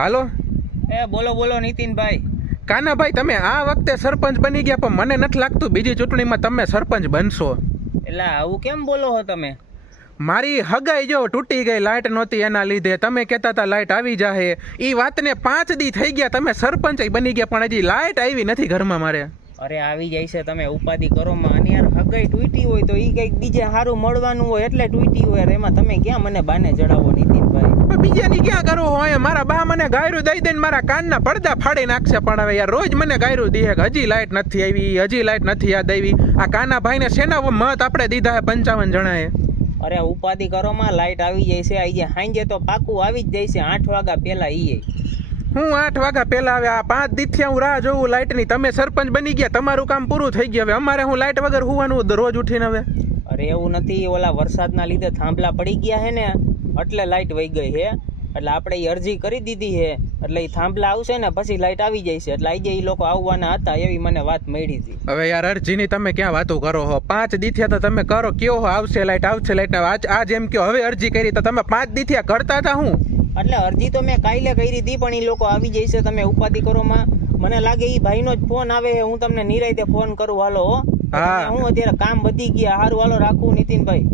હાલો. એ બોલો બોલો નીતિનભાઈ. કાનાભાઈ, તમે આ વખતે સરપંચ બની ગયા, પણ મને નથી લાગતું બીજી ચૂંટણીમાં તમે સરપંચ બનશો. એટલે આવું કેમ બોલો છો તમે? મારી હગાઈ જો તૂટી ગઈ, લાઇટ નહોતી એના લીધે. તમે કહેતા હતા લાઇટ આવી જાહે, એ વાતને 5 દી થઈ ગયા, તમે સરપંચ બની ગયા, પણ હજી લાઇટ આવી નથી ઘરમાં મારે. અરે આવી જાય છે, તમે ઉપાધિ કરો માં. અને યાર હગાઈ તૂટી હોય તો ઈ કંઈક બીજે સારું મળવાનું હોય એટલે તૂટી હોય. એમાં તમે ક્યાં મને બાને ચડાવો નીતિનભાઈ? બીજાની ક્યાં કરવું હોય? મારા બા મને ગાયરું દઈ દઈને મારા કાનના પડદા ફાડી નાખશે. પણ હવે યાર રોજ મને ગાયરું દે કે હજી લાઇટ નથી આવી, હજી લાઇટ નથી યાદ આવી. આ કાનાભાઈને શેના મત આપણે દીધા હે 55 જણાએ. અરે ઉપાધિ કરો માં, લાઇટ આવી જાય છે. આવી જાય સાંજે તો પાકું આવી જ જાય છે 8 વાગ્યા પહેલા. ઈ હું 8 વાગ્યા પહેલા આવે? આ 5 દીથી હું રાહ જોઉં લાઇટની. તમે સરપંચ બની ગયા, તમારું કામ પૂરું થઈ ગયું. હવે અમારે હું લાઇટ વગર હોવાનું રોજ ઉઠીને હવે? અરે એવું નથી, ઓલા વરસાદના લીધે થાંભલા પડી ગયા હે ને એટલે લાઇટ વહી ગઈ હે. એટલે આપણે ઈ અરજી કરી દીધી હે, એટલે ઈ થાંભલા આવશે ને પછી લાઇટ આવી જાય છે. એટલે આજે ઈ લોકો આવવાના હતા એવી મને વાત મળી હતી. હવે યાર અરજીની તમે ક્યાં વાતો કરો હો? 5 દીથી તો તમે કરો કયો આવશે લાઇટ, આવશે લાઇટ. આજ એમ કયો હવે અરજી કરી તો તમે 5 દીથી કરતા હતા હું? એટલે અરજી તો મેં કાલે કરી હતી, પણ ઈ લોકો આવી જાય છે. તમે ઉપાધિ કરો માં. મને લાગે ઈ ભાઈનો જ ફોન આવે છે. હું તમને નિરાંતે ફોન કરું. હાલો. હા, હું અત્યારે કામ વધી ગયા. હારું હાલો રાખું નીતિનભાઈ.